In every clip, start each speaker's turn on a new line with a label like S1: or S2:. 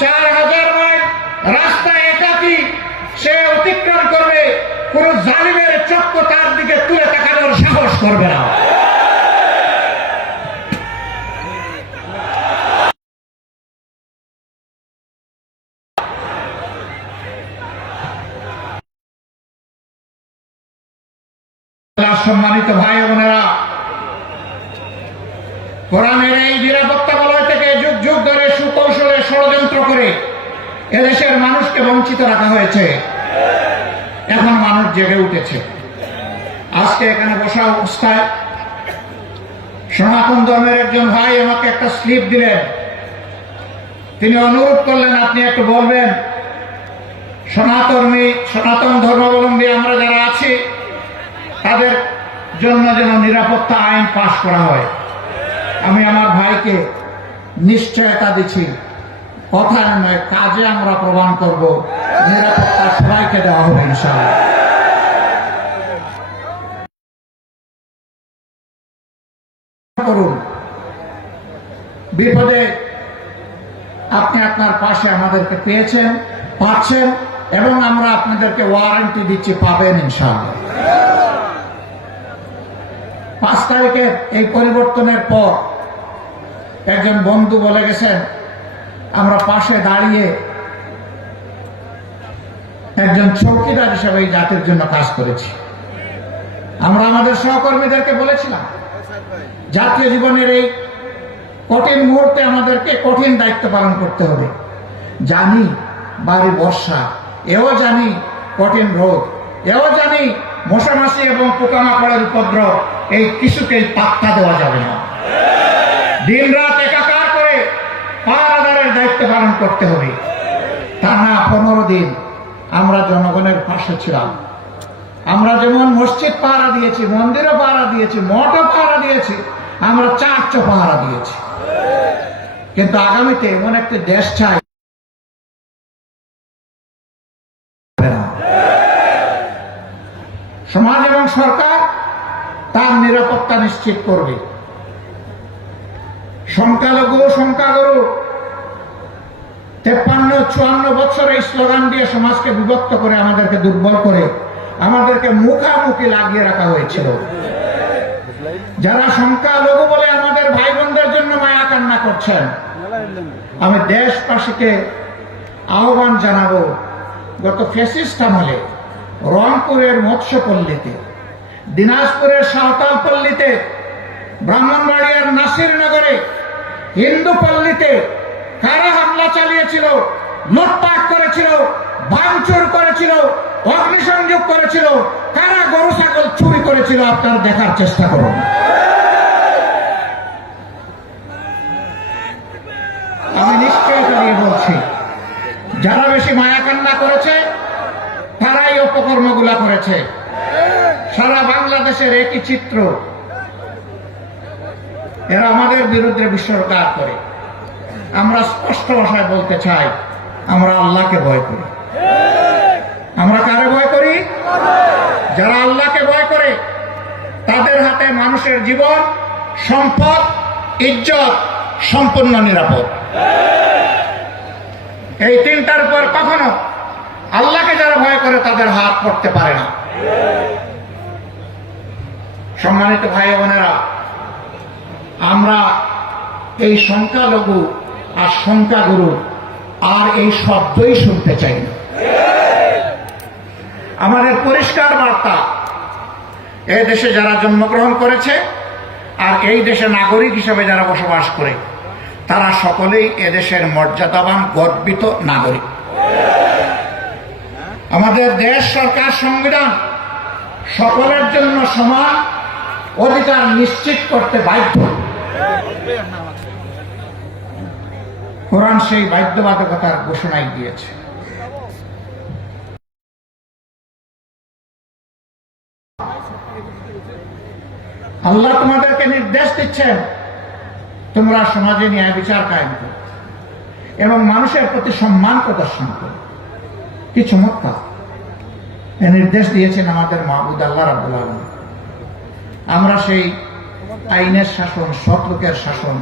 S1: চার হাজার মাইল রাস্তা একাকি, সে অতিক্রম করবে, কোন জালিমের চক্র তার দিকে তুলে তাকানোর সাহস করবে না। সম্মানিত ভাই বোনেরা, কোরআনের এই নিরাপত্তা করে এদেশের মানুষকে বঞ্চিত রাখা হয়েছে। এখন মানুষ জেগে উঠেছে। আজকে এখানে বসা অবস্থায় সনাতন ধর্মের একজন ভাই আমাকে একটা স্লিপ দিলেন। তিনি অনুরোধ করলেন, আপনি একটু বলবেন, সনাতনী, সনাতন ধর্মাবলম্বী আমরা যারা আছি, তাদের জন্য যেন নিরাপত্তা আইন পাশ করা হয়। আমি আমার ভাইকে নিশ্চয়তা দিচ্ছি। কথায় নয় কাজে আমরা প্রমাণ করব। নিরাপত্তা সবাইকে দেওয়া হবে ইনশাআল্লাহ। করুন, বিপদে আপনি আপনার পাশে আমাদেরকে পেয়েছেন, পাচ্ছেন, এবং আমরা আপনাদেরকে ওয়ারেন্টি দিচ্ছি, পাবেন ইনশাআল্লাহ। পাঁচ তারিখের এই পরিবর্তনের পর একজন বন্ধু বলে গেছেন আমরা পাশে দাঁড়িয়ে একজন চৌকিদার হিসেবে এই জাতির জন্য কাজ করেছি। আমরা আমাদের সহকর্মীদেরকে বলেছিলাম, জাতীয় জীবনের এই কঠিন মুহূর্তে আমাদেরকে কঠিন দায়িত্ব পালন করতে হবে। জানি বাড়ি বর্ষা, এও জানি কঠিন রোগ এও জানি মশামাছি এবং পোকামাকড়ের উপদ্রব, এই কিছুকেই পাত্তা দেওয়া যাবে না। দিন রাত পাহারাদারের দায়িত্ব পালন করতে হবে। তা না পনেরো দিন আমরা জনগণের পাশে ছিলাম। আমরা যেমন মসজিদ পাহারা দিয়েছি, মন্দিরও পাহারা দিয়েছি, মঠও পাহারা দিয়েছি, আমরা চার্চ পাহারা দিয়েছি। কিন্তু আগামীতে এমন একটি দেশ চাই, সমাজ এবং সরকার তার নিরাপত্তা নিশ্চিত করবে। সংখ্যালঘু, সংখ্যাগুরু। তেপ্পান্ন, চুয়ান্ন বছর এই স্লোগান দিয়ে সমাজকে বিভক্ত করে আমাদেরকে দুর্বল করে আমাদেরকে মুখামুখি লাগিয়ে রাখা হয়েছিল। যারা সংখ্যালঘু বলে আমাদের ভাই বোনদের জন্য মায়া কান্না করছেন, আমি দেশবাসীকে আহ্বান জানাব, গত ফেসিস্ট আমলে রংপুরের মৎস্যপল্লীতে, দিনাজপুরের সাঁওতাল পল্লীতে ব্রাহ্মণবাড়িয়ার নাসিরনগরে হিন্দু পল্লীতে কারা হামলা চালিয়েছিল লুটপাট করেছিল, ভাঙচুর করেছিল, অগ্নিসংযোগ করেছিল, কারা গরু, ছাগল চুরি করেছিল আপনারা দেখার চেষ্টা করুন। আমি নিশ্চয়তা দিয়ে বলছি, যারা বেশি মায়া কান্না করেছে, তারাই অপকর্মগুলা করেছে। সারা বাংলাদেশের একই চিত্র। এরা আমাদের বিরুদ্ধে বিশ্বকার করে। আমরা স্পষ্ট ভাষায় বলতে চাই, আমরা আল্লাহকে ভয় করি। আমরা কারে ভয় করি? যারা আল্লাহকে ভয় করে, তাদের হাতে মানুষের জীবন, সম্পদ, ইজ্জত সম্পূর্ণ নিরাপদ। এই তিনটার পর কখনো আল্লাহকে যারা ভয় করে, তাদের হাত পড়তে পারে না। সম্মানিত ভাই বোনেরা আমরা এই সংখ্যালঘু আর সংখ্যাগুরু আর এই শব্দই শুনতে চাই না। আমাদের পরিষ্কার বার্তা, এই দেশে যারা জন্মগ্রহণ করেছে আর এই দেশে নাগরিক হিসেবে যারা বসবাস করে, তারা সকলেই এদেশের মর্যাদাবান, গর্বিত নাগরিক। আমাদের দেশ সরকার সংবিধান সকলের জন্য সমান অধিকার নিশ্চিত করতে বাধ্য। কোরআন সেই বাধ্যবাধকতার ঘোষণাই দিয়েছে। আল্লাহ তোমাদেরকে নির্দেশ দিচ্ছেন, তোমরা সমাজে ন্যায় বিচার কায়েম করো এবং মানুষের প্রতি সম্মান প্রদর্শন করো। কি চমৎকার এ নির্দেশ দিয়েছেন আমাদের মাহবুদ আল্লাহ রাবুল আলম আমরা সেই আইনের শাসন সৎলোকের শাসন,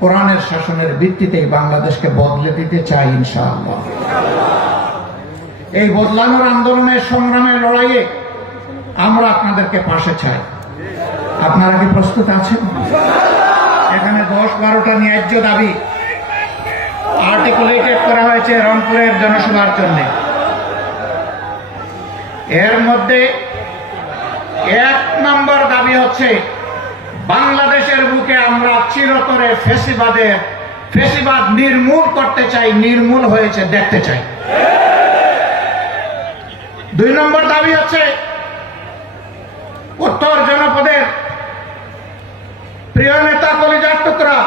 S1: কোরআনের শাসনের ভিত্তিতেই বাংলাদেশকে বদলে দিতে চাই ইনশাআল্লাহ। এই বদলানোর আন্দোলনের সংগ্রামের লড়াইয়ে আমরা আপনাদেরকে পাশে চাই। আপনারা কি প্রস্তুত আছেন? এখানে দশ বারোটা ন্যায্য দাবি আর্টিকুলেটেড করা হয়েছে রংপুরের জনসভার জন্য। এর মধ্যে এক নম্বর দাবি হচ্ছে বাংলাদেশের বুকে আমরা চিরতরে ফেসিবাদের ফেসিবাদ নির্মূল করতে চাই, নির্মূল হয়েছে, দেখতে চাই। দুই নম্বর দাবি হচ্ছে, উত্তর জনপদের প্রিয় নেতা কলিজার টুকরা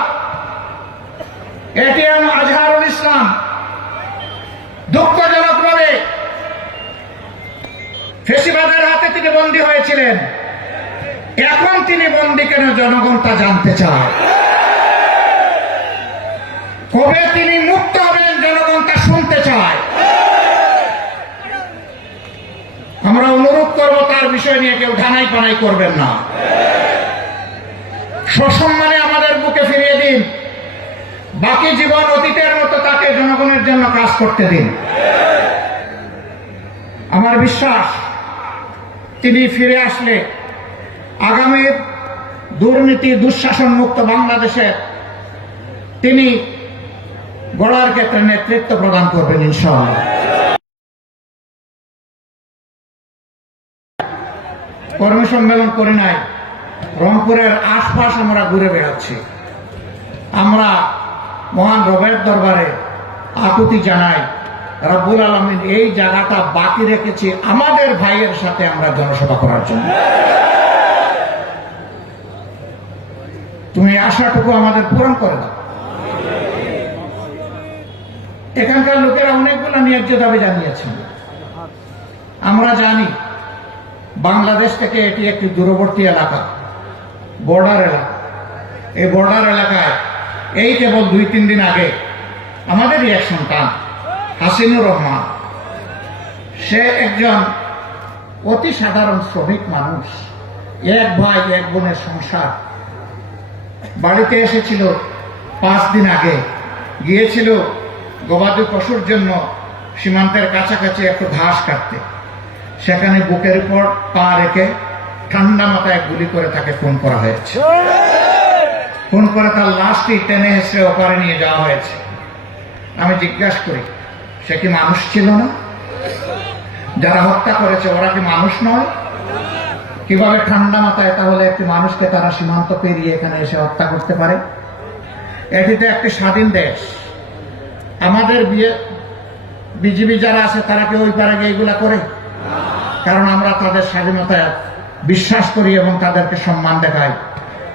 S1: এটিএম আজহারুল ইসলাম, দুঃখজনকভাবে ফেসিবাদের হাতে তিনি বন্দী হয়েছিলেন। এখন তিনি বন্দী কেন জনগণ তা জানতে চায়? কবে তিনি মুক্ত হবেন জনগণ তা শুনতে চায়? আমরা অনুরোধ করব তার বিষয় নিয়ে কেউ ঢানাই পানাই করবেন না। সসম্মানে আমাদের বুকে ফিরিয়ে দিন। বাকি জীবন অতীতের মতো তাকে জনগণের জন্য কাজ করতে দিন। আমার বিশ্বাস, তিনি ফিরে আসলে আগামীর দুর্নীতি দুঃশাসন মুক্ত বাংলাদেশে তিনি গড়ার ক্ষেত্রে নেতৃত্ব প্রদান করবেন, ইনশাআল্লাহ। কর্মী সম্মেলন করি নাই, রংপুরের আশপাশ আমরা ঘুরে বেড়াচ্ছি। আমরা মহান রবের দরবারে আকুতি জানাই, রব্বুল আলমিন এই জায়গাটা বাকি রেখেছি আমাদের ভাইয়ের সাথে আমরা জনসভা করার জন্য। তুমি আশাটুকু আমাদের পূরণ করে দাও। এখানকার লোকেরা অনেকগুলো ন্যায্য দাবি জানিয়েছেন। আমরা জানি, বাংলাদেশ থেকে এটি একটি দূরবর্তী এলাকা, বর্ডার এলাকা। এই বর্ডার এলাকায় এই কেবল দুই, তিন দিন আগে আমাদেরই এক হাসিনুর রহমান, সে একজন অতি সাধারণ শ্রমিক মানুষ, এক ভাই, এক বোনের সংসার বাড়িতে এসেছিল পাঁচ দিন আগে। গিয়েছিল গবাদি পশুর জন্য সীমান্তের কাছাকাছি একটু ঘাস কাটতে। সেখানে বুকের উপর পা রেখে ঠান্ডা মাথায় গুলি করে তাকে খুন করা হয়েছে। খুন করে তার লাশটি টেনে এসে ওপারে নিয়ে যাওয়া হয়েছে। আমি জিজ্ঞাসা করি, সে কি মানুষ ছিল না? যারা হত্যা করেছে, ওরা কি মানুষ নয়? কীভাবে ঠান্ডা মাথায়, তাহলে একটি মানুষকে তারা সীমান্ত পেরিয়ে এখানে এসে হত্যা করতে পারে? এটি তো একটি স্বাধীন দেশ। আমাদের বিয়ে, বিজিবি যারা আছে, তারা কি ওই পারে গিয়ে এগুলা করে? কারণ আমরা তাদের স্বাধীনতায় বিশ্বাস করি এবং তাদেরকে সম্মান দেখাই।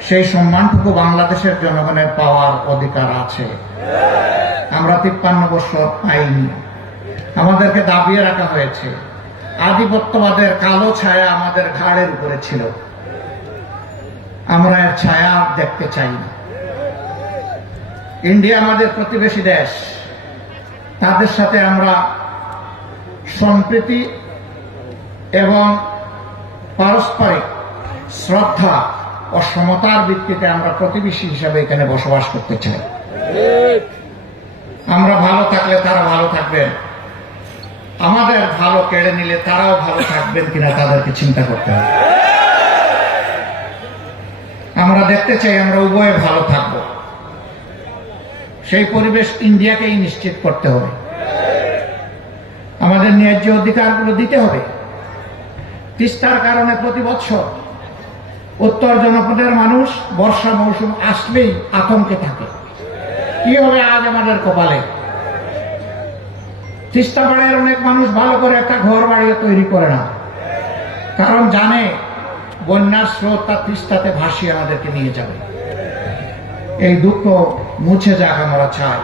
S1: সেই সম্মানটুকু বাংলাদেশের জনগণের পাওয়ার অধিকার আছে। আমরা তিপ্পান্ন বছর পাইনি। আমাদেরকে দাবিয়ে রাখা হয়েছে। আধিপত্যবাদের কালো ছায়া আমাদের ঘাড়ের উপরে ছিল। আমরা এর ছায়া দেখতে চাই না। ইন্ডিয়া আমাদের প্রতিবেশী দেশ। তাদের সাথে আমরা সম্প্রীতি এবং পারস্পরিক শ্রদ্ধা ও সমতার ভিত্তিতে আমরা প্রতিবেশী হিসাবে এখানে বসবাস করতে চাই। আমরা ভালো থাকলে তারা ভালো থাকবেন। আমাদের ভালো কেড়ে নিলে তারাও ভালো থাকবেন কিনা তাদেরকে চিন্তা করতে হবে। আমরা দেখতে চাই আমরা উভয়ে ভালো থাকব। সেই পরিবেশ ইন্ডিয়াকেই নিশ্চিত করতে হবে। আমাদের ন্যায্য অধিকারগুলো দিতে হবে। তিস্তার কারণে প্রতি বছর উত্তর জনপদের মানুষ বর্ষা মৌসুম আসলেই আতঙ্কে থাকে। কি হবে আজ আমাদের কপালে? তিস্তা পাড়ের অনেক মানুষ ভালো করে একটা ঘর বাড়িও তৈরি করে না। কারণ জানে, বন্যার স্রোত তার তিস্তাতে ভাসিয়ে আমাদেরকে নিয়ে যাবে। এই দুঃখ মুছে যাক আমরা চাই।